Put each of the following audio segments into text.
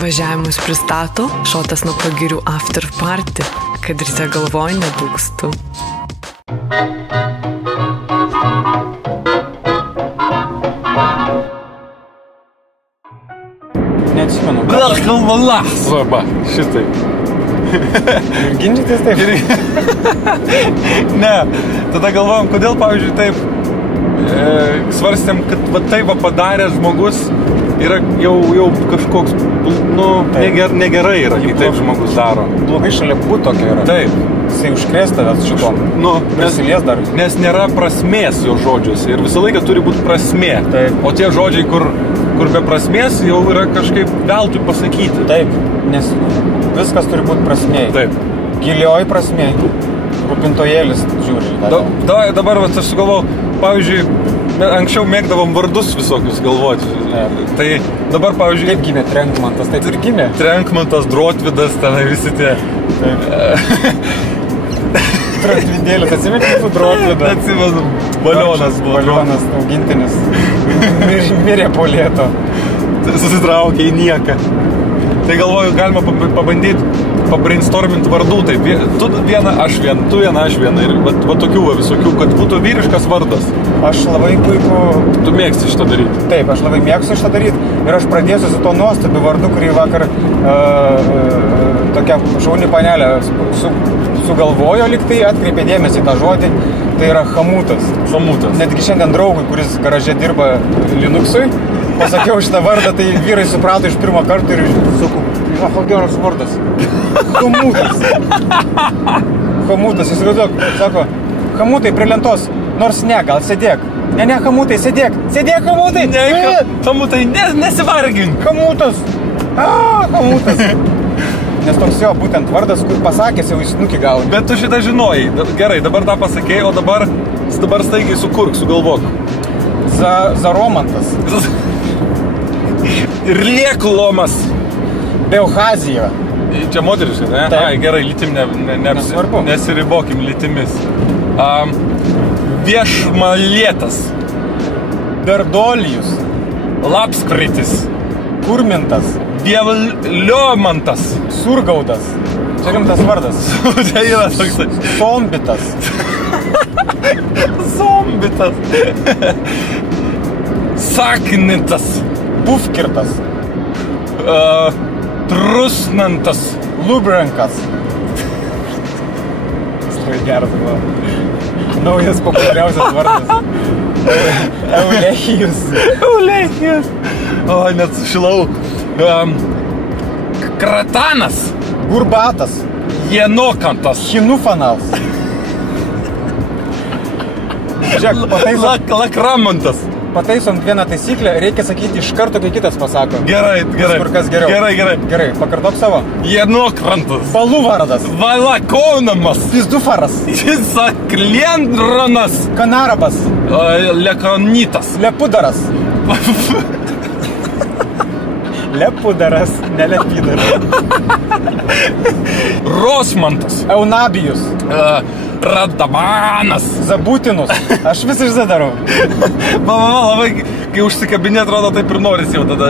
Važiavimus pristato Šotas nuo pagirių after party, kad ryte galvoj nedūkstų. Neatsimenu. Gal kalvalas. Va, šitai. Ir ginčytis taip? Ne, tada galvojom, kodėl, pavyzdžiui, taip svarstėm, kad va taip va padaręs žmogus yra jau kažkoks, negerai yra, kai taip žmogus daro. Blogai šalia būt tokia yra. Taip. Jisai užkrės tavęs šitom. Prisilies dar. Nes nėra prasmės jo žodžiuose ir visą laiką turi būti prasmė. Taip. O tie žodžiai, kur be prasmės, jau yra kažkaip veltui pasakyti. Taip, nes viskas turi būti prasmė. Taip. Gilioji prasmė. Rūpintojėlis žiūri. Dabar aš sugalvojau, pavyzdžiui, anksčiau mėgdavom vardus visokius galvoti. Tai dabar, pavyzdžiui... Kaip gimė Trenkmantas, taip ir gimė. Trenkmantas, Drotvidas, tenai visi tie... Drotvidėlis, atsimeni kaip Drotvidą? Atsimenu, balionas buvo. Balionas, augintinis. Mirė po lėto. Susitraukė į nieką. Tai galvoju, galima pabandyti pabrainstorminti vardų. Taip, tu vieną, aš vieną, tu vieną, aš vieną. Ir va tokių visokių, kad būtų vyriškas vardas. Aš labai puiku... Tu mėgsti šitą daryti. Taip, aš labai mėgstu šitą daryti. Ir aš pradėsiu su to nuostabiu vardu, kurį vakar tokia šauni panelė sugalvojo liktai, atkreipė dėmesį tą žodį. Tai yra Hamutas. Hamutas. Netgi šiandien draugui, kuris garaže dirba Linuxui, pasakiau šitą vardą, tai vyrai suprato iš pirmo karto ir sakau, o geras vardas. Hamutas. Hamutas, įsivaizduok, sako, Hamutai prie lentos, nors ne, gal sėdėk. Ne, Hamutai, sėdėk. Sėdėk, Hamutai. Ne, Hamutai, nesivargink. Hamutas. Hamutas. Nes toks jo būtent vardas, kur pasakęs jau į snukį gauni. Bet tu šitą žinojai. Gerai, dabar tą pasakėjai, o dabar staigiai sukurk, sugalvok. Zaromantas. Ir Lieklomas. Beuhazija. Čia moteriškai, ne? Taip. Ai, gerai, lytim nesiribokim lytimis. Viešmalėtas. Berdolijus. Lapskritis. Kurmintas. Dievliomantas. Surgaudas. Čia rimtas vardas. Čia yra toks. Sombitas. Sombitas. Saknitas. Pufkirtas. Trusnantas. Lubrankas. Labai geras vardas. Naujas populiariausias vardas. Eulechijus. Eulechijus. O, net sušilau. Kratanas. Gurbatas. Jenokantas. Hinufanals. Žiūrėk, Lakramantas. Pataisom vieną taisyklę, reikia sakyti iš karto, kai kitas pasako. Gerai. Kur kas geriau. Gerai. Pakartok savo. Jenokrantas. Baluvaradas. Valakonamas. Pizdufaras. Saklendronas. Kanarabas. Lekonitas. Lepudaras. Lepudaras, ne lepidaras. Rosmantas. Eunabijus. Radamanas. Zabutinus. Aš vis išzadarau. Labai, kai užsikabinė, atrodo, taip ir noris jau tada.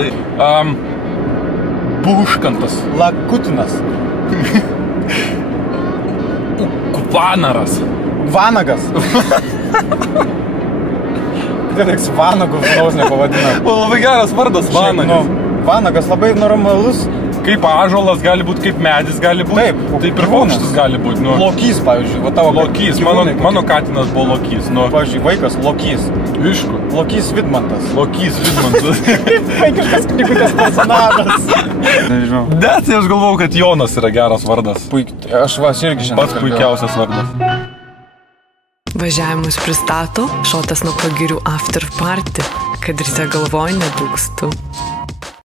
Buškantas. Lakutinas. Vanaras. Vanagas. Tai toks Vanagų žinaus nepavadina. Labai geras vardas, Vanagas. Vanagas labai normalus. Kaip ąžuolas gali būti, kaip medis gali būti. Taip ir paukštis gali būti. Lokys, pavyzdžiui. Va tavo Lokys. Mano katinas buvo Lokys. Pavyzdžiui, vaikas Lokys. Višku. Lokys Vidmantas. Lokys Vidmantas. Vaikiškas knygutės personažas. Nežinau. Bet aš galvau, kad Jonas yra geras vardas. Aš irgi žinau. Pats puikiausias vardas. Važiavimus pristato Šotas nuo pagirių after party, kad ryte galvoj nedūkstų.